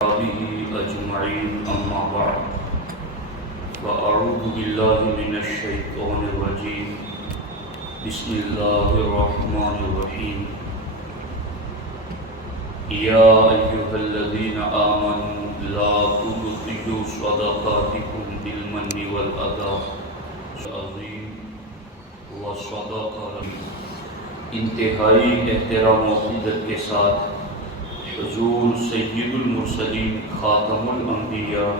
وصحبه أجمعين أما بعد فأعوذ بالله من الشيطان الرجيم بسم الله الرحمن الرحيم يا أيها الذين آمنوا لا تبطلوا صدقاتكم بالمن والأذى عظيم وصدق انتہائی احترام و عقیدت کے ساتھ حضور سید المرسلین خاتم الانبیاء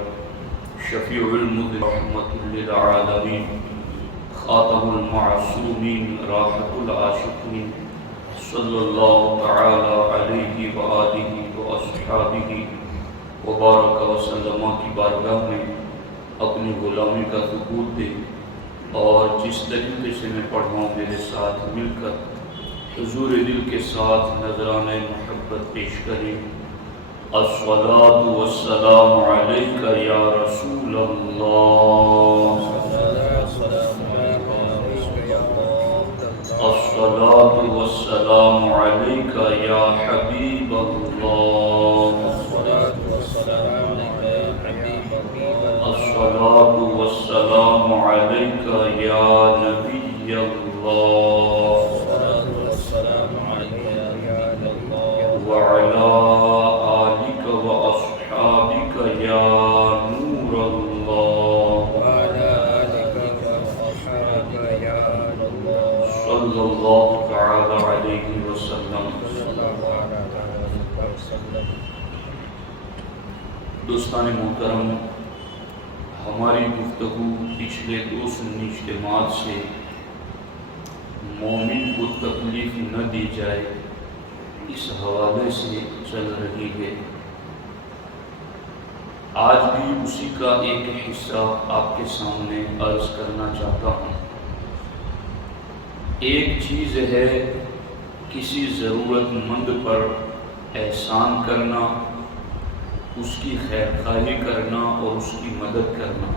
شفیع المذنبین رحمت للعالمین خاتم المعصومین راحت العاشقین صلی اللہ تعالی علیہ وآلہ واصحابہ وبارک وسلم کی بارگاہ میں اپنی غلامی کا ثبوت دے، اور جس طریقے سے میں پڑھا ہوں میرے ساتھ مل کر حضور دل کے ساتھ نذرانہ محبت پیش کریں۔ الصلاۃ والسلام علیک یا رسول اللہ، الصلاۃ والسلام علیک یا حبیب اللہ، الصلاۃ والسلام علیک یا نبی اللہ، وعلى آلك وأصحابك يا نور الله، صلى الله تعالى عليه وسلم۔ دوستان محترم، ہماری گفتگو پچھلے 2 سنی اجتماعات سے مومن کو تکلیف نہ دی جائے اس حوالے سے چل رہی ہے۔ آج بھی اسی کا ایک حصہ آپ کے سامنے عرض کرنا چاہتا ہوں۔ ایک چیز ہے کسی ضرورت مند پر احسان کرنا، اس کی خیر خواہی کرنا اور اس کی مدد کرنا،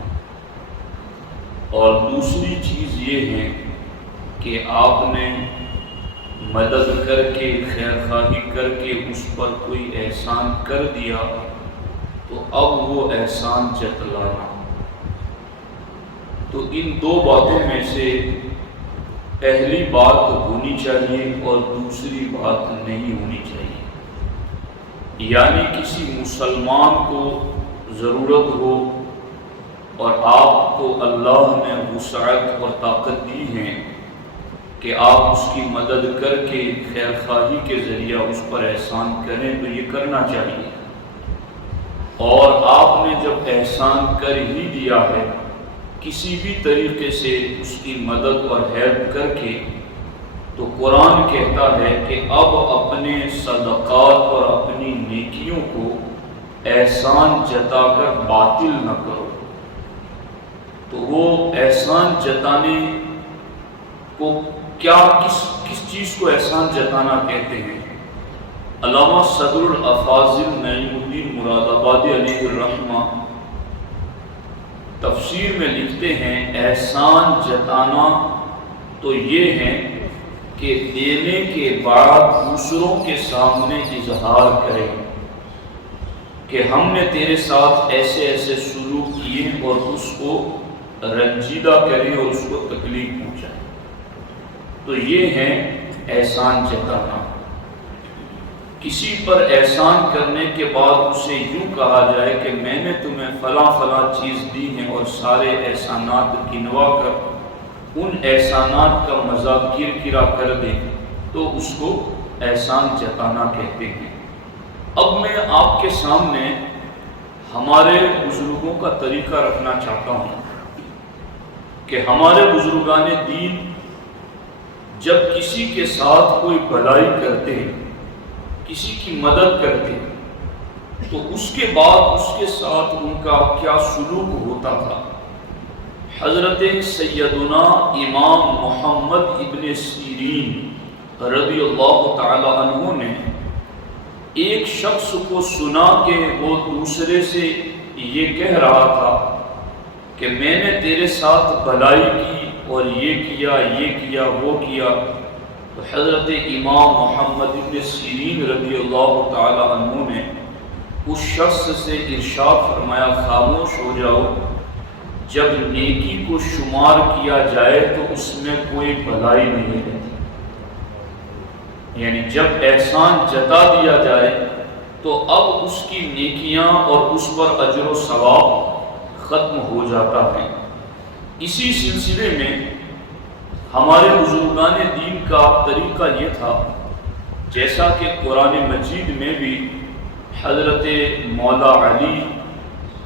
اور دوسری چیز یہ ہے کہ آپ نے مدد کر کے خیر خواہی کر کے اس پر کوئی احسان کر دیا تو اب وہ احسان جتلانا۔ تو ان 2 باتوں میں سے پہلی بات ہونی چاہیے اور دوسری بات نہیں ہونی چاہیے۔ یعنی کسی مسلمان کو ضرورت ہو اور آپ کو اللہ نے وسعت اور طاقت دی ہے کہ آپ اس کی مدد کر کے خیر خواہی کے ذریعہ اس پر احسان کریں تو یہ کرنا چاہیے، اور آپ نے جب احسان کر ہی دیا ہے کسی بھی طریقے سے اس کی مدد اور ہیلپ کر کے، تو قرآن کہتا ہے کہ اب اپنے صدقات اور اپنی نیکیوں کو احسان جتا کر باطل نہ کرو۔ تو وہ احسان جتانے کو کس چیز کو احسان جتانا کہتے ہیں؟ علامہ صدر الافاضل نعیم الدین مراد آبادی علیہ الرحمہ تفسیر میں لکھتے ہیں، احسان جتانا تو یہ ہے کہ دینے کے بعد دوسروں کے سامنے اظہار کرے کہ ہم نے تیرے ساتھ ایسے ایسے سلوک کیے، اور اس کو رنجیدہ کرے اور اس کو تکلیف پہنچائے۔ تو یہ ہے احسان جتانا۔ کسی پر احسان کرنے کے بعد اسے یوں کہا جائے کہ میں نے تمہیں فلاں فلاں چیز دی ہیں، اور سارے احسانات گنوا کر ان احسانات کا مذاق کرکرا کر دے، تو اس کو احسان جتانا کہتے ہیں۔ اب میں آپ کے سامنے ہمارے بزرگوں کا طریقہ رکھنا چاہتا ہوں کہ ہمارے بزرگان دین جب کسی کے ساتھ کوئی بھلائی کرتے، کسی کی مدد کرتے، تو اس کے بعد اس کے ساتھ ان کا کیا سلوک ہوتا تھا۔ حضرت سیدنا امام محمد ابن سیرین رضی اللہ تعالی عنہ نے ایک شخص کو سنا کہ وہ دوسرے سے یہ کہہ رہا تھا کہ میں نے تیرے ساتھ بھلائی کی اور یہ کیا وہ کیا، تو حضرت امام محمد ابن سیرین رضی اللہ تعالی عنہ نے اس شخص سے ارشاد فرمایا خاموش ہو جاؤ، جب نیکی کو شمار کیا جائے تو اس میں کوئی بھلائی نہیں رہتی، یعنی جب احسان جتا دیا جائے تو اب اس کی نیکیاں اور اس پر اجر و ثواب ختم ہو جاتا ہے۔ اسی سلسلے میں ہمارے بزرگان دین کا طریقہ یہ تھا، جیسا کہ قرآن مجید میں بھی حضرت مولا علی،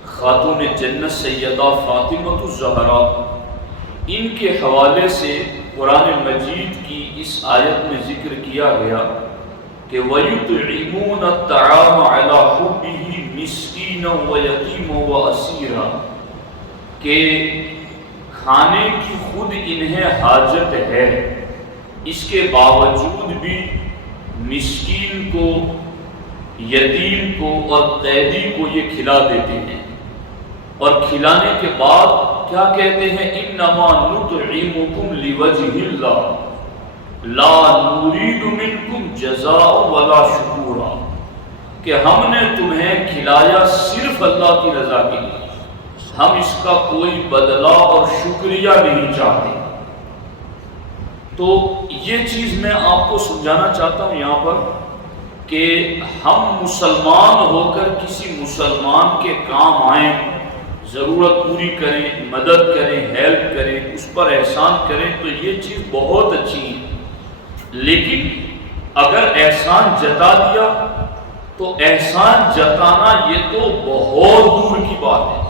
خاتون جنت سیدہ فاطمہ الزہرا، ان کے حوالے سے قرآن مجید کی اس آیت میں ذکر کیا گیا کہ وَيُطْعِمُونَ الطَّعَامَ عَلَى حُبِّهِ مِسْكِينًا وَيَتِيمًا وَأَسِيرًا، کہ کھانے کی خود انہیں حاجت ہے، اس کے باوجود بھی مسکین کو، یتیم کو اور قیدی کو یہ کھلا دیتے ہیں، اور کھلانے کے بعد کیا کہتے ہیں؟ انما نطعمکم لوجہ اللہ لا نرید منکم جزاء ولا شکورا، کہ ہم نے تمہیں کھلایا صرف اللہ کی رضا کے لیے، ہم اس کا کوئی بدلہ اور شکریہ نہیں چاہتے۔ تو یہ چیز میں آپ کو سمجھانا چاہتا ہوں یہاں پر کہ ہم مسلمان ہو کر کسی مسلمان کے کام آئیں، ضرورت پوری کریں، مدد کریں، ہیلپ کریں، اس پر احسان کریں، تو یہ چیز بہت اچھی ہے۔ لیکن اگر احسان جتا دیا تو احسان جتانا یہ تو بہت دور کی بات ہے۔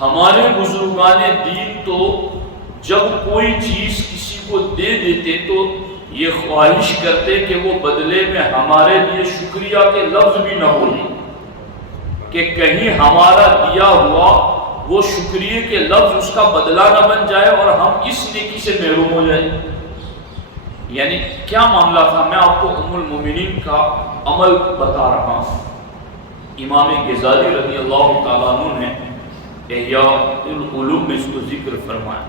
ہمارے بزرگان دین تو جب کوئی چیز کسی کو دے دیتے تو یہ خواہش کرتے کہ وہ بدلے میں ہمارے لیے شکریہ کے لفظ بھی نہ بولیں، کہ کہیں ہمارا دیا ہوا وہ شکریہ کے لفظ اس کا بدلہ نہ بن جائے اور ہم اس نیکی سے محروم ہو جائیں۔ یعنی کیا معاملہ تھا؟ میں آپ کو ام المومنین کا عمل بتا رہا ہوں۔ امام غزالی رضی اللہ تعالیٰ عنہ نے احیاء العلوم میں اس کو ذکر فرمایا۔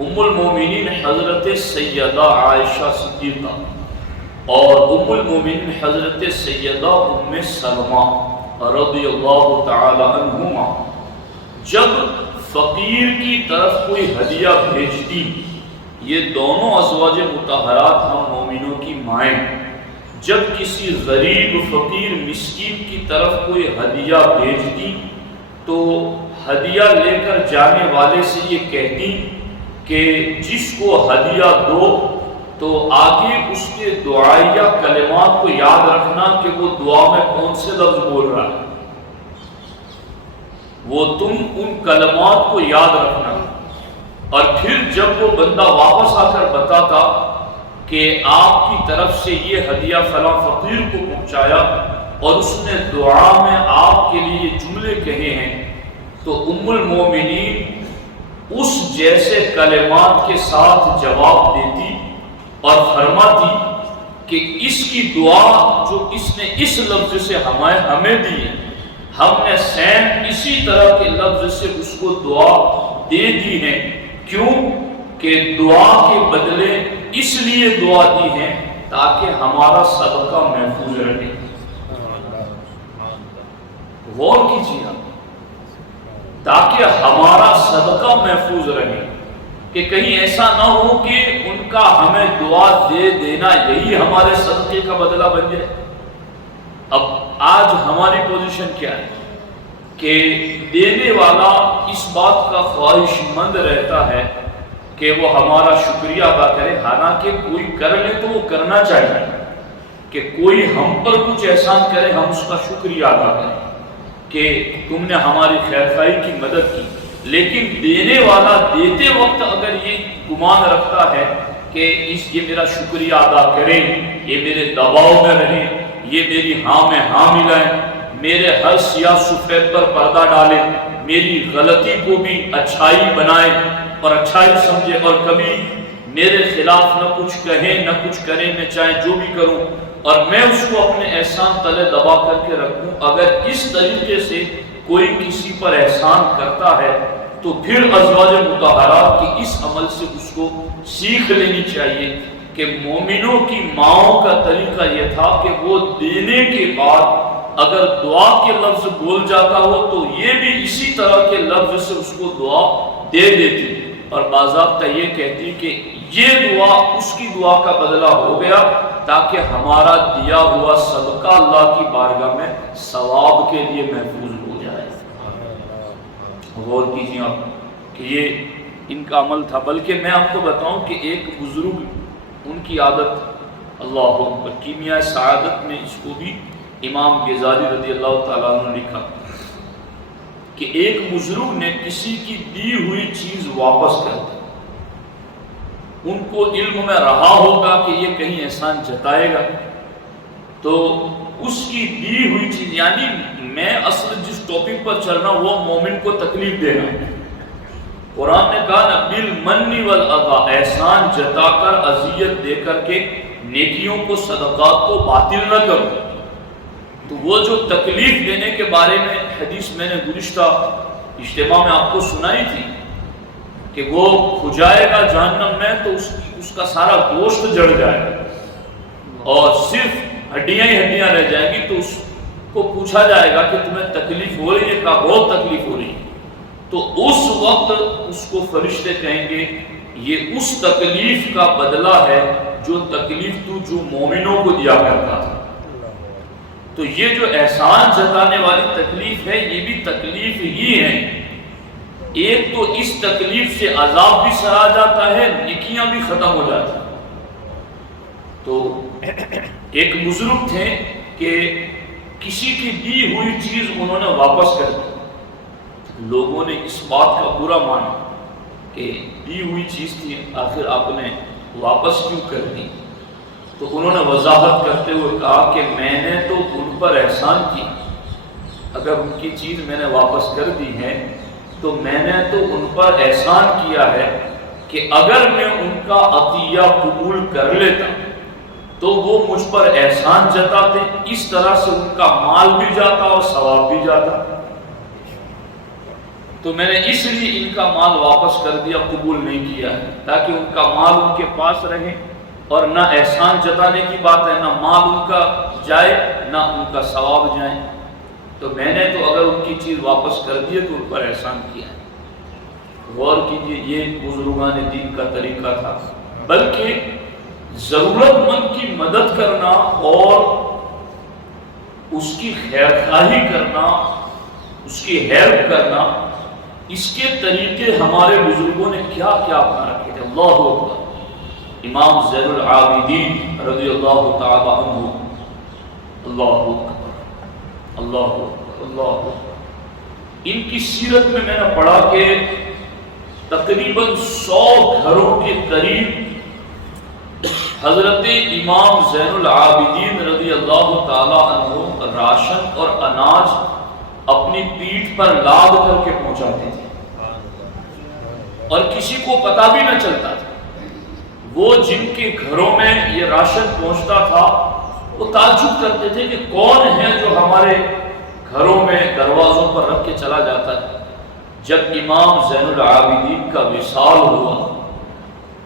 ام المومنین حضرت سیدہ عائشہ صدیقہ اور ام المومنین حضرت سیدہ ام سلمہ رضی اللہ تعالی عنہما جب فقیر کی طرف کوئی ہدیہ بھیجتی، یہ دونوں ازواج مطہرات ہم مومنوں کی مائیں، جب کسی غریب فقیر مسکین کی طرف کوئی ہدیہ بھیجتی تو ہدیہ لے کر جانے والے سے یہ کہتی کہ جس کو ہدیہ دو تو آگے اس کے دعائیہ کلمات کو یاد رکھنا کہ وہ دعا میں کون سے لفظ بول رہا ہے، وہ تم ان کلمات کو یاد رکھنا۔ اور پھر جب وہ بندہ واپس آ کر بتاتا کہ آپ کی طرف سے یہ ہدیہ فلاں فقیر کو پہنچایا اور اس نے دعا میں آپ کے لیے یہ جملے کہے ہیں، تو ام المومنین اس جیسے کلمات کے ساتھ جواب دیتی اور فرماتی کہ اس کی دعا جو اس نے اس لفظ سے ہمیں دی ہے، ہم نے سیم اسی طرح کے لفظ سے اس کو دعا دے دی ہے۔ کیوں کہ دعا کے بدلے اس لیے دعا دی ہے تاکہ ہمارا صدقہ محفوظ رہے۔ غور کیجیے، تاکہ ہمارا صدقہ محفوظ رہے، کہ کہیں ایسا نہ ہو کہ ان کا ہمیں دعا دے دینا یہی ہمارے صدقے کا بدلہ بن جائے۔ اب آج ہماری پوزیشن کیا ہے کہ دینے والا اس بات کا خواہش مند رہتا ہے کہ وہ ہمارا شکریہ ادا کرے، حالانکہ کوئی کر لے تو وہ کرنا چاہیے کہ کوئی ہم پر کچھ احسان کرے، ہم اس کا شکریہ ادا کریں کہ تم نے ہماری خیر خواہی کی مدد کی۔ لیکن دینے والا دیتے وقت اگر یہ گمان رکھتا ہے کہ یہ میرا شکریہ ادا کریں، یہ میرے دباؤ میں رہیں، یہ میری ہاں میں ہاں ملائیں، میرے ہر سیاہ سفید پر پردہ ڈالیں، میری غلطی کو بھی اچھائی بنائیں اور اچھائی سمجھے، اور کبھی میرے خلاف نہ کچھ کہیں نہ کچھ کریں، میں چاہے جو بھی کروں اور میں اس کو اپنے احسان تلے دبا کر کے رکھوں۔ اگر اس طریقے سے کوئی کسی پر احسان کرتا ہے تو پھر ازواج مطہرات کی اس عمل سے اس کو سیکھ لینی چاہیے کہ مومنوں کی ماؤں کا طریقہ یہ تھا کہ وہ دینے کے بعد اگر دعا کے لفظ بول جاتا ہو تو یہ بھی اسی طرح کے لفظ سے اس کو دعا دے دیتی اور باضابطہ یہ کہتی کہ یہ دعا اس کی دعا کا بدلہ ہو گیا تاکہ ہمارا دیا ہوا صدقہ اللہ کی بارگاہ میں ثواب کے لیے محفوظ ہو جائے۔ غور کیجیے آپ کہ یہ ان کا عمل تھا۔ بلکہ میں آپ کو بتاؤں کہ ایک بزرگ ان کی عادت، اللہ اکبر، کیمیائے سعادت میں اس کو بھی امام غزالی رضی اللہ تعالیٰ عنہ نے لکھا کہ ایک بزرگ نے کسی کی دی ہوئی چیز واپس کر دی۔ ان کو علم میں رہا ہوگا کہ یہ کہیں احسان جتائے گا، تو اس کی دی ہوئی چیز، یعنی میں اصل جس ٹاپک پر چل رہا ہوں وہ مومن کو تکلیف دینا۔ قرآن نے کہا نا بالمن والعطا، احسان جتا کر اذیت دے کر کے نیکیوں کو صدقات کو باطل نہ کرو۔ تو وہ جو تکلیف دینے کے بارے میں حدیث میں نے گزشتہ اجتماع میں آپ کو سنائی تھی کہ وہ کھجائے گا جہنم میں تو اس کا سارا گوشت جڑ جائے گا اور صرف ہڈیاں ہی ہڈیاں رہ جائیں گی، تو اس کو پوچھا جائے گا کہ تمہیں تکلیف ہو رہی ہے؟ کہا بہت تکلیف ہو رہی ہے۔ تو اس وقت اس کو فرشتے کہیں گے یہ اس تکلیف کا بدلہ ہے جو تکلیف تو جو مومنوں کو دیا کرتا تھا۔ تو یہ جو احسان جتانے والی تکلیف ہے یہ بھی تکلیف ہی ہے۔ ایک تو اس تکلیف سے عذاب بھی سرا جاتا ہے، نیکیاں بھی ختم ہو جاتی ہیں۔ تو ایک بزرگ تھے کہ کسی کی دی ہوئی چیز انہوں نے واپس کر دی۔ لوگوں نے اس بات کا برا مانا کہ دی ہوئی چیز تھی، آخر آپ نے واپس کیوں کر دی؟ تو انہوں نے وضاحت کرتے ہوئے کہا کہ میں نے تو ان پر احسان کیا، اگر ان کی چیز میں نے واپس کر دی ہے تو میں نے تو ان پر احسان کیا ہے کہ اگر میں ان کا عطیہ قبول کر لیتا تو وہ مجھ پر احسان جتاتے، اس طرح سے ان کا مال بھی جاتا اور ثواب بھی جاتا۔ تو میں نے اس لیے ان کا مال واپس کر دیا، قبول نہیں کیا ہے، تاکہ ان کا مال ان کے پاس رہے اور نہ احسان جتانے کی بات ہے، نہ مال ان کا جائے نہ ان کا ثواب جائے۔ تو میں نے تو اگر ان کی چیز واپس کر دی تو ان پر احسان کیا ہے۔ غور کیجیے، یہ بزرگان دین کا طریقہ تھا۔ بلکہ ضرورت مند کی مدد کرنا اور اس کی خیرخواہی کرنا، اس کی ہیلپ کرنا، اس کے طریقے ہمارے بزرگوں نے کیا کیا اپنا رکھے تھے۔ اللہ اکبر۔ امام زین العابدین رضی اللہ تعالی عنہ، اللہ اکبر، اللہ اکبر، اللہ اکبر۔ ان کی سیرت میں نے پڑھا کہ تقریباً 100 گھروں کے قریب حضرت امام زین العابدین رضی اللہ تعالی عنہ راشن اور اناج اپنی پیٹھ پر لاد کر کے پہنچاتے تھے اور کسی کو پتہ بھی نہ چلتا تھا۔ وہ جن کے گھروں میں یہ راشن پہنچتا تھا وہ تعجب کرتے تھے کہ کون ہے جو ہمارے گھروں میں دروازوں پر رکھ کے چلا جاتا ہے۔ جب امام زین العابدین کا وصال ہوا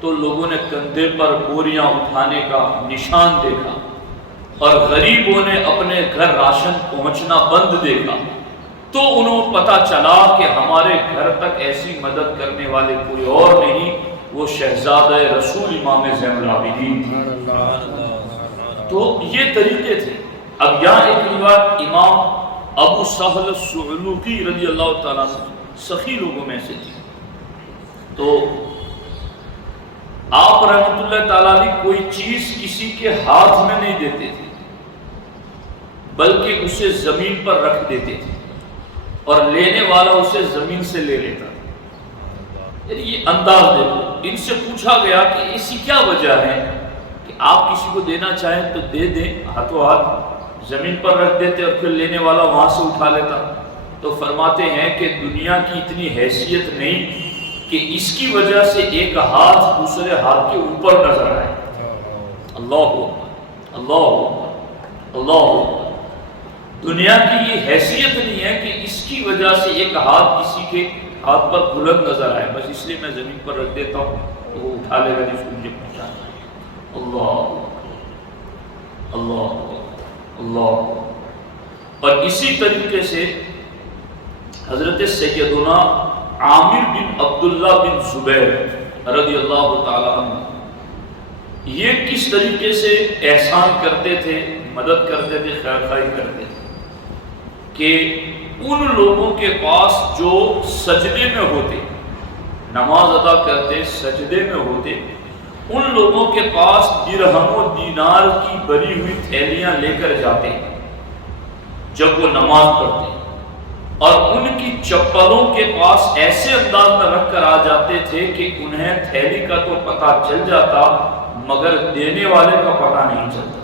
تو لوگوں نے کندھے پر بوریاں اٹھانے کا نشان دیکھا اور غریبوں نے اپنے گھر راشن پہنچنا بند دیکھا، تو انہوں پتہ چلا کہ ہمارے گھر تک ایسی مدد کرنے والے کوئی اور نہیں، وہ شہزادہ رسول امام زین العابدین تھے۔ تو یہ طریقے تھے۔ اب یہاں ایک روایت امام ابو سہل الصعلوقی رضی اللہ تعالیٰ عنہ سخی لوگوں میں سے تھی۔ تو آپ رحمۃ اللہ تعالیٰ علیہ کوئی چیز کسی کے ہاتھ میں نہیں دیتے تھے بلکہ اسے زمین پر رکھ دیتے تھے اور لینے والا اسے زمین سے لے لیتا تھا۔ یعنی یہ انداز دیکھو۔ ان سے پوچھا گیا کہ ایسی کیا وجہ ہے کہ آپ کسی کو دینا چاہیں تو دے دیں، ہاتھوں ہاتھ زمین پر رکھ دیتے اور پھر لینے والا وہاں سے اٹھا لیتا۔ تو فرماتے ہیں کہ دنیا کی اتنی حیثیت نہیں کہ اس کی وجہ سے ایک ہاتھ دوسرے ہاتھ کے اوپر نظر آئے۔ اللہ اللہ اللہ۔ دنیا کی یہ حیثیت نہیں ہے کہ اس کی وجہ سے ایک ہاتھ کسی کے ہاتھ پر بلند نظر آئے، بس اس لیے میں زمین پر رکھ دیتا ہوں تو وہ اٹھا لے گا جس کو مجھے پہنچانا ہے۔ اللہ اللہ اللہ۔ اور اسی طریقے سے حضرت سیدنا عامر بن عبداللہ بن زبیر رضی اللہ تعالیٰ عنہ یہ کس طریقے سے احسان کرتے تھے، مدد کرتے تھے، خیر خواہی کرتے تھے کہ ان لوگوں کے پاس جو سجدے میں ہوتے، نماز ادا کرتے سجدے میں ہوتے، ان لوگوں کے پاس درہم و دینار کی بھری ہوئی تھیلیاں لے کر جاتے جب وہ نماز پڑھتے، اور ان کی چپلوں کے پاس ایسے انداز میں رکھ کر آ جاتے تھے کہ انہیں تھیلی کا تو پتہ چل جاتا مگر دینے والے کا پتہ نہیں چلتا۔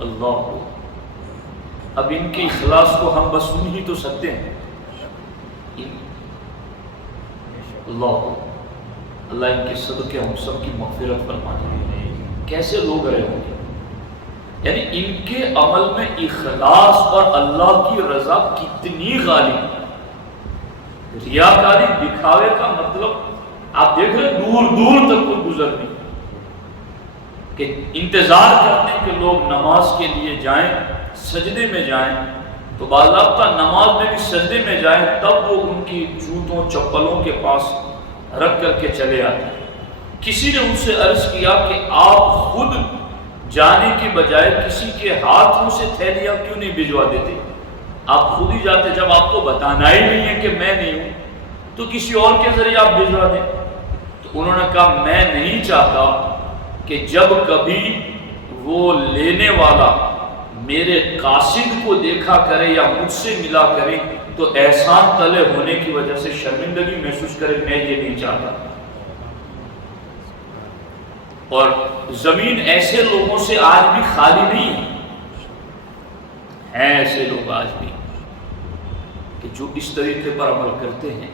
اللہ، اب ان کے اخلاص کو ہم بس سن ہی تو سکتے ہیں۔ اللہ ان کے صدقے ہم سب کی مغفرت فرمائے۔ کیسے لوگ رہے ہوں گے، یعنی ان کے عمل میں اخلاص اور اللہ کی رضا کتنی غالب۔ ریاکاری دکھاوے کا مطلب آپ دیکھ رہے دور دور تک کوئی گزر نہیں، کہ انتظار کرتے ہیں کہ لوگ نماز کے لیے جائیں، سجدے میں جائیں، تو باضابطہ نماز میں بھی سجدے میں جائیں، تب وہ ان کی جوتوں چپلوں کے پاس رکھ کر کے چلے آتے ہیں۔ کسی نے ان سے عرض کیا کہ آپ خود جانے کے بجائے کسی کے ہاتھوں سے تھیلیاں کیوں نہیں بھجوا دیتے؟ آپ خود ہی جاتے، جب آپ کو بتانا ہی نہیں ہے کہ میں نہیں ہوں تو کسی اور کے ذریعے آپ بھجوا دیں۔ تو انہوں نے کہا میں نہیں چاہتا کہ جب کبھی وہ لینے والا میرے قاصد کو دیکھا کرے یا مجھ سے ملا کرے تو احسان تلے ہونے کی وجہ سے شرمندگی محسوس کرے، میں یہ نہیں چاہتا۔ اور زمین ایسے لوگوں سے آج بھی خالی نہیں ہے، ایسے لوگ آج بھی کہ جو اس طریقے پر عمل کرتے ہیں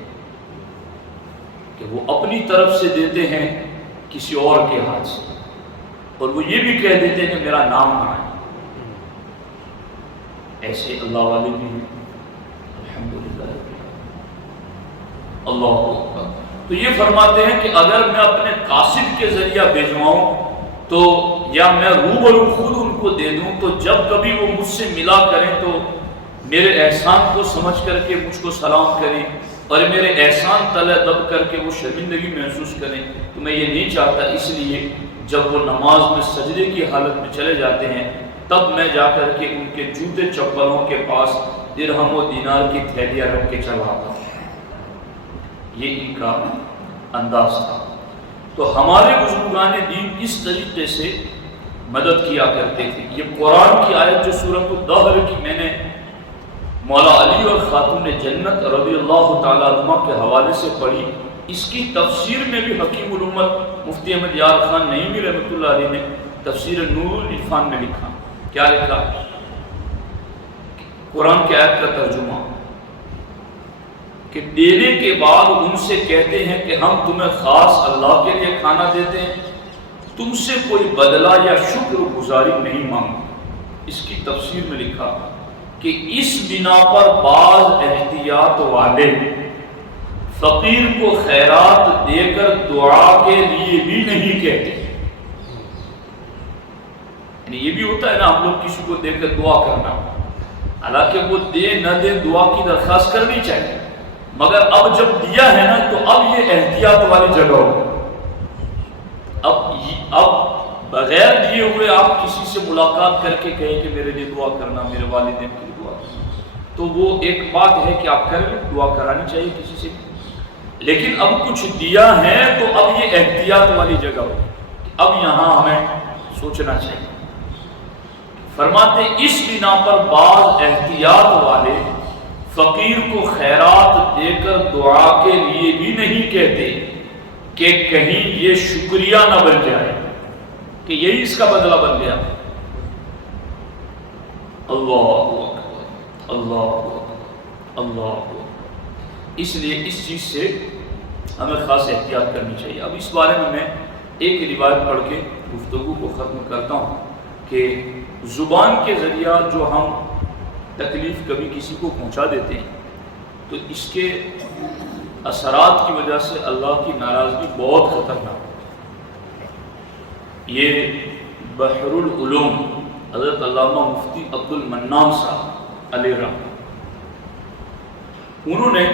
کہ وہ اپنی طرف سے دیتے ہیں کسی اور کے ہاتھ سے، اور وہ یہ بھی کہہ دیتے ہیں کہ میرا نام نہ ہے۔ ایسے اللہ والے بھی ہیں، الحمدللہ۔ اللہ اکبر۔ تو یہ فرماتے ہیں کہ اگر میں اپنے قاصد کے ذریعہ بھیجواؤں تو یا میں روبرو خود ان کو دے دوں، تو جب کبھی وہ مجھ سے ملا کریں تو میرے احسان کو سمجھ کر کے مجھ کو سلام کریں، اور میرے احسان تلے دب کر کے وہ شرمندگی محسوس کریں، تو میں یہ نہیں چاہتا۔ اس لیے جب وہ نماز میں سجدے کی حالت میں چلے جاتے ہیں تب میں جا کر کے ان کے جوتے چپلوں کے پاس درہم و دینار کی تھیلیاں رکھ کے چلا آتا۔ یہ ان کا انداز تھا۔ تو ہمارے بزرگان دین اس طریقے سے مدد کیا کرتے تھے۔ یہ قرآن کی آیت جو سورۃ الدہر کی میں نے مولا علی اور خاتون جنت رضی اللہ تعالیٰ عنہ کے حوالے سے پڑھی، اس کی تفسیر میں بھی حکیم الامت مفتی احمد یار خان نعیمی رحمۃ اللہ علیہ نے تفسیر نور العرفان میں لکھا۔ کیا لکھا؟ قرآن کی آیت کا ترجمہ کہ دینے کے بعد ان سے کہتے ہیں کہ ہم تمہیں خاص اللہ کے لیے کھانا دیتے ہیں، تم سے کوئی بدلہ یا شکر گزاری نہیں مانگتے۔ اس کی تفسیر میں لکھا کہ اس بنا پر بعض احتیاط والے فقیر کو خیرات دے کر دعا کے لیے بھی نہیں کہتے۔ یعنی یہ بھی ہوتا ہے نا، ہم لوگ کسی کو دے کر دعا کرنا، حالانکہ وہ دے نہ دے دعا کی درخواست کرنی چاہیے، مگر اب جب دیا ہے نا تو اب یہ احتیاط والی جگہ ہو۔ اب بغیر دیے ہوئے آپ کسی سے ملاقات کر کے کہیں کہ میرے لیے دعا کرنا، میرے والدین کے لیے دعا کرنا، تو وہ ایک بات ہے کہ آپ کر لیں، دعا کرانی چاہیے کسی سے، لیکن اب کچھ دیا ہے تو اب یہ احتیاط والی جگہ ہو، اب یہاں ہمیں سوچنا چاہیے۔ فرماتے اس بنا پر بعض احتیاط والے فقیر کو خیرات دے کر دعا کے لیے بھی نہیں کہتے کہ کہیں یہ شکریہ نہ بن جائے کہ یہی اس کا بدلہ بن گیا۔ اللہ اکبر، اللہ اکبر، اللہ اکبر۔ اس لیے اس چیز سے ہمیں خاص احتیاط کرنی چاہیے۔ اب اس بارے میں ایک روایت پڑھ کے گفتگو کو ختم کرتا ہوں کہ زبان کے ذریعہ جو ہم تکلیف کبھی کسی کو پہنچا دیتے ہیں تو اس کے اثرات کی وجہ سے اللہ کی ناراضگی بہت خطرناک ہے۔ یہ بحر العلوم حضرت علامہ مفتی عبد المنان صاحب علیہ رحمۃ، انہوں نے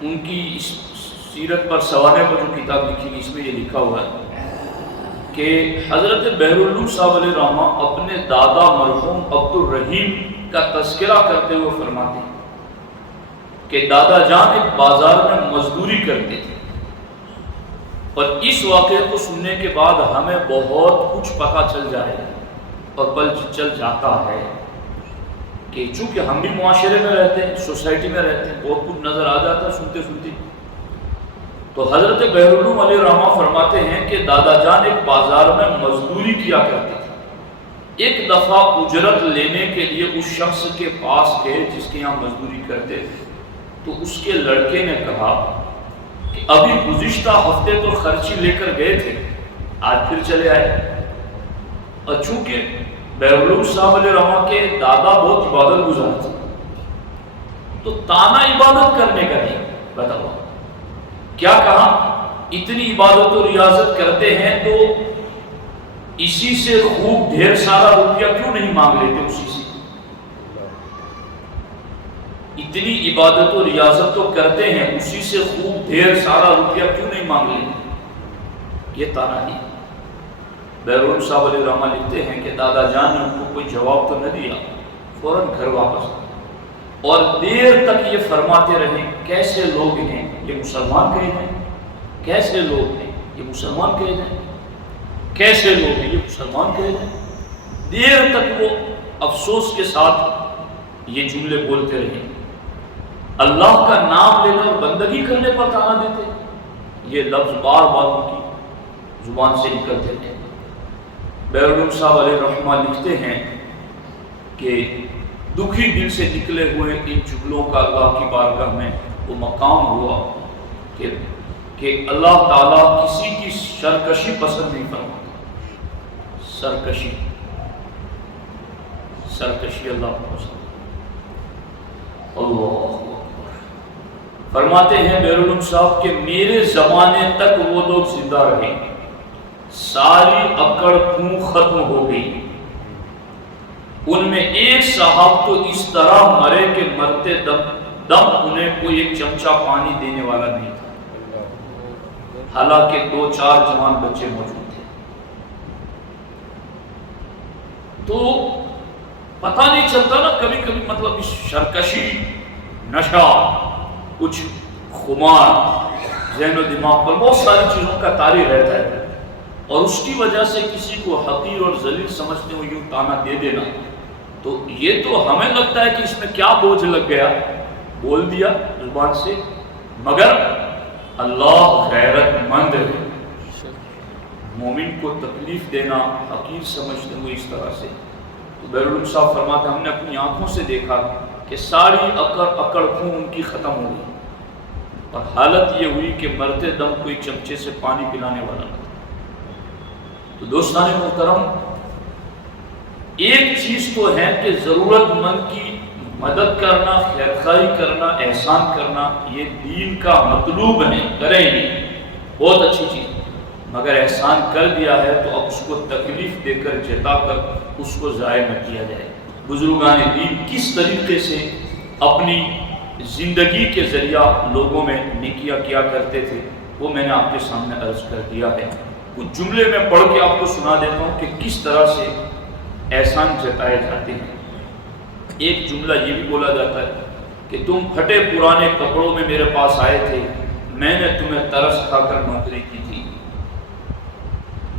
ان کی سیرت پر سوانح پر جو کتاب لکھی، اس میں یہ لکھا ہوا ہے کہ حضرت بہرالعلوم صاحب علیہ رحمہ اپنے دادا مرحوم عبد الرحیم کا تذکرہ کرتے ہوئے فرماتے ہیں کہ دادا جان ایک بازار میں مزدوری کرتے تھے، اور اس واقعے کو سننے کے بعد ہمیں بہت کچھ پتہ چل جائے اور پل چل جاتا ہے کہ چونکہ ہم بھی معاشرے میں رہتے ہیں، سوسائٹی میں رہتے ہیں، بہت کچھ نظر آ جاتا ہے سنتے سنتے۔ تو حضرت بہرالعلوم علیہ رحمہ فرماتے ہیں کہ دادا جان ایک بازار میں مزدوری کیا کرتے تھے۔ ایک دفعہ اجرت لینے کے لیے اس شخص کے پاس گئے جس کے یہاں مزدوری کرتے تھے، تو اس کے لڑکے نے کہا کہ ابھی گزشتہ ہفتے تو خرچی لے کر گئے تھے، آج پھر چلے آئے۔ اور چونکہ بہرالعلوم صاحب علیہ رحمہ کے دادا بہت عبادت گزار تھے، تو تانا عبادت کرنے کا نہیں، بتاؤ کیا کہا، اتنی عبادت و ریاضت کرتے ہیں تو اسی سے خوب ڈھیر سارا روپیہ کیوں نہیں مانگ لیتے، اسی سے اتنی عبادت و ریاضت تو کرتے ہیں، اسی سے خوب ڈھیر سارا روپیہ کیوں نہیں مانگ لیتے، یہ تانا نہیں۔ بہرالعلوم صاحب علیہ رحمہ لکھتے ہیں کہ دادا جان نے ان کو کوئی جواب تو نہ دیا، فوراً گھر واپس آئے اور دیر تک یہ فرماتے رہے کیسے لوگ ہیں یہ مسلمان کہے ہیں، کیسے لوگ ہیں یہ مسلمان کہے ہیں، کیسے لوگ ہیں یہ مسلمان کہے ہیں۔ دیر تک وہ افسوس کے ساتھ یہ جملے بولتے رہے، اللہ کا نام لینے اور بندگی کرنے پر تانا دیتے، یہ لفظ بار بار ان کی زبان سے نکلتے تھے۔ بہرالعلوم صاحب علیہ رحمہ لکھتے ہیں کہ دکھی دل سے نکلے ہوئے ان جملوں کا اللہ کی بارگاہ میں وہ مقام ہوا کہ اللہ تعالیٰ کسی کی سرکشی پسند نہیں فرماتا، سرکشی اللہ کو پسند۔ اللہ اکبر۔ فرماتے ہیں بہرالعلوم صاحب کہ میرے زمانے تک وہ لوگ زندہ رہے، ساری اکڑ خون ختم ہو گئی، ان میں ایک صاحب تو اس طرح مرے کہ مرتے دم انہیں کوئی ایک چمچہ پانی دینے والا نہیں تھا، حالانکہ 2-4 جوان بچے موجود تھے۔ تو پتہ نہیں چلتا نا کبھی کبھی، مطلب اس سرکشی، نشہ، کچھ خمار ذہن و دماغ پر بہت ساری چیزوں کا طاری رہتا ہے، اور اس کی وجہ سے کسی کو حقیر اور ذلیل سمجھتے ہوئے یوں تانا دے دینا، تو یہ تو ہمیں لگتا ہے کہ اس میں کیا بوجھ لگ گیا، بول دیا زبان سے، مگر اللہ غیرت مند ہے، مومن کو تکلیف دینا حقیر سمجھتے ہوئے اس طرح سے۔ تو بہرالعلوم صاحب فرماتے ہم نے اپنی آنکھوں سے دیکھا کہ ساری اکڑ خون ان کی ختم ہو گئی، اور حالت یہ ہوئی کہ مرتے دم کوئی چمچے سے پانی پلانے والا نہ۔ تو دوستان محترم، ایک چیز تو ہے کہ ضرورت مند کی مدد کرنا، خیرخواہی کرنا، احسان کرنا، یہ دین کا مطلوب ہے، کریں گے، بہت اچھی چیز، مگر احسان کر دیا ہے تو اب اس کو تکلیف دے کر، جتا کر اس کو ضائع نہ کیا جائے۔ بزرگان دین کس طریقے سے اپنی زندگی کے ذریعہ لوگوں میں نیکیاں کیا کرتے تھے، وہ میں نے آپ کے سامنے عرض کر دیا ہے۔ کچھ جملے میں پڑھ کے آپ کو سنا دیتا ہوں کہ کس طرح سے احسان جتائے جاتے ہیں۔ ایک جملہ یہ بھی بولا جاتا ہے کہ تم پھٹے پرانے کپڑوں میں میرے پاس آئے تھے، میں نے تمہیں ترس کھا کر نوکری کی تھی،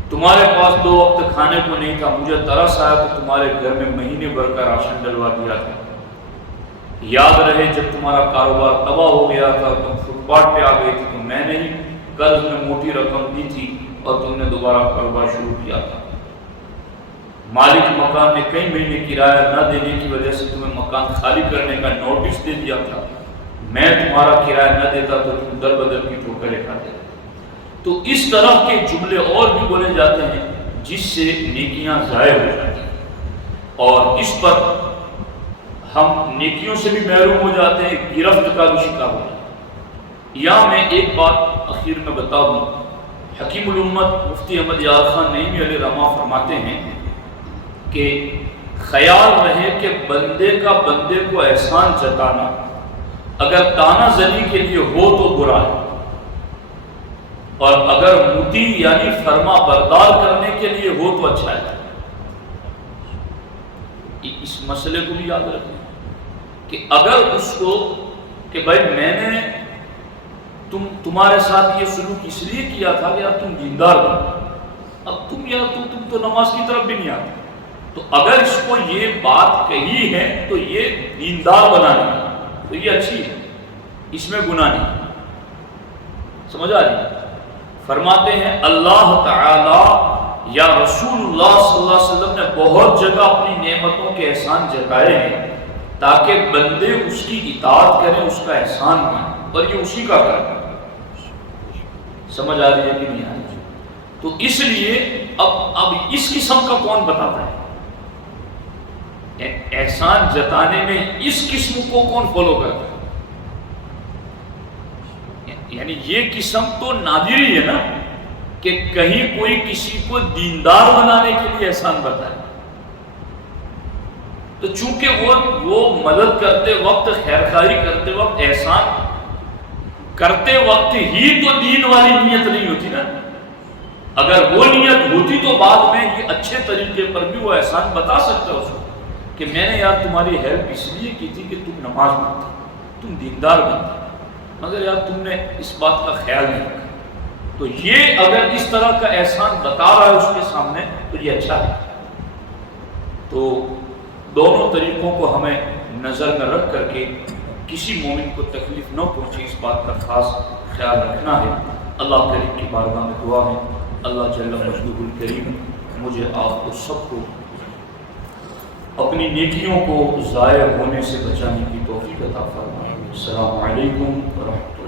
تمہارے پاس 2 وقت کھانے کو نہیں تھا، مجھے ترس آیا تو تمہارے گھر میں مہینے بھر کا راشن ڈلوا دیا تھا، یاد رہے جب تمہارا کاروبار تباہ ہو گیا تھا، تم فٹ پاتھ پہ آ گئی تھی تو میں نے ہی قرض میں موٹی رقم دی تھی اور تم نے دوبارہ کاروبار شروع کیا تھا، مالک مکان نے کئی مہینے کرایہ نہ دینے کی وجہ سے تمہیں مکان خالی کرنے کا نوٹس دے دیا تھا، میں تمہارا کرایہ نہ دیتا تو تم در بدر کی ٹھوکریں کھاتے۔ تو اس طرح کے جملے اور بھی بولے جاتے ہیں جس سے نیکیاں ضائع ہو جاتی ہیں، اور اس پر ہم نیکیوں سے بھی محروم ہو جاتے ہیں، گرفت کا بھی شکار ہو جاتے ہیں۔ یہاں میں ایک بات اخیر میں بتا دوں، حکیم الامت مفتی احمد یار خان نعیمی علیہ رحمہ فرماتے ہیں کہ خیال رہے کہ بندے کا بندے کو احسان جتانا اگر تانا زنی کے لیے ہو تو برا ہے، اور اگر مطیع یعنی فرما بردار کرنے کے لیے ہو تو اچھا ہے۔ اس مسئلے کو بھی یاد رکھیں کہ اگر اس کو کہ بھائی میں نے تمہارے ساتھ یہ سلوک اس لیے کیا تھا کہ یار تم دیندار بنو، اب تم تو نماز کی طرف بھی نہیں آتے، تو اگر اس کو یہ بات کہی ہے تو یہ دیندار بنانے ہے، تو یہ اچھی ہے، اس میں گناہ نہیں۔ سمجھ آ رہی ہے؟ فرماتے ہیں اللہ تعالی یا رسول اللہ صلی اللہ علیہ وسلم نے بہت جگہ اپنی نعمتوں کے احسان جتائے ہیں تاکہ بندے اس کی اطاعت کریں، اس کا احسان مانیں، اور یہ اسی کا کام ہے۔ سمجھ آ رہی ہے کہ نہیں آ رہی؟ تو اس لیے اب اس قسم کا کون بتاتا ہے؟ احسان جتانے میں اس قسم کو کون فالو کرتا ہے؟ یعنی یہ قسم تو نادر ہی ہے نا کہ کہیں کوئی کسی کو دیندار بنانے کے لیے احسان بتائے۔ تو چونکہ وہ مدد کرتے وقت، خیرخواہی کرتے وقت، احسان کرتے وقت ہی تو دین والی نیت نہیں ہوتی نا، اگر وہ نیت ہوتی تو بعد میں یہ اچھے طریقے پر بھی وہ احسان بتا سکتا اس کو کہ میں نے یار تمہاری ہیلپ اس لیے کی تھی کہ تم نماز پڑھتے، تم دیندار بنتے، مگر یار تم نے اس بات کا خیال نہیں رکھا۔ تو یہ اگر اس طرح کا احسان بتا رہا ہے اس کے سامنے تو یہ اچھا ہے۔ تو دونوں طریقوں کو ہمیں نظر میں رکھ کر کے کسی مومن کو تکلیف نہ پہنچے اس بات کا خاص خیال رکھنا ہے۔ اللہ کریم کی بارگاہ میں دعا ہے اللہ جل مجدہ الکریم مجھے آپ کو سب کو اپنی نیکیوں کو ضائع ہونے سے بچانے کی توفیق عطا فرمائے۔ السلام علیکم ورحمۃ اللہ۔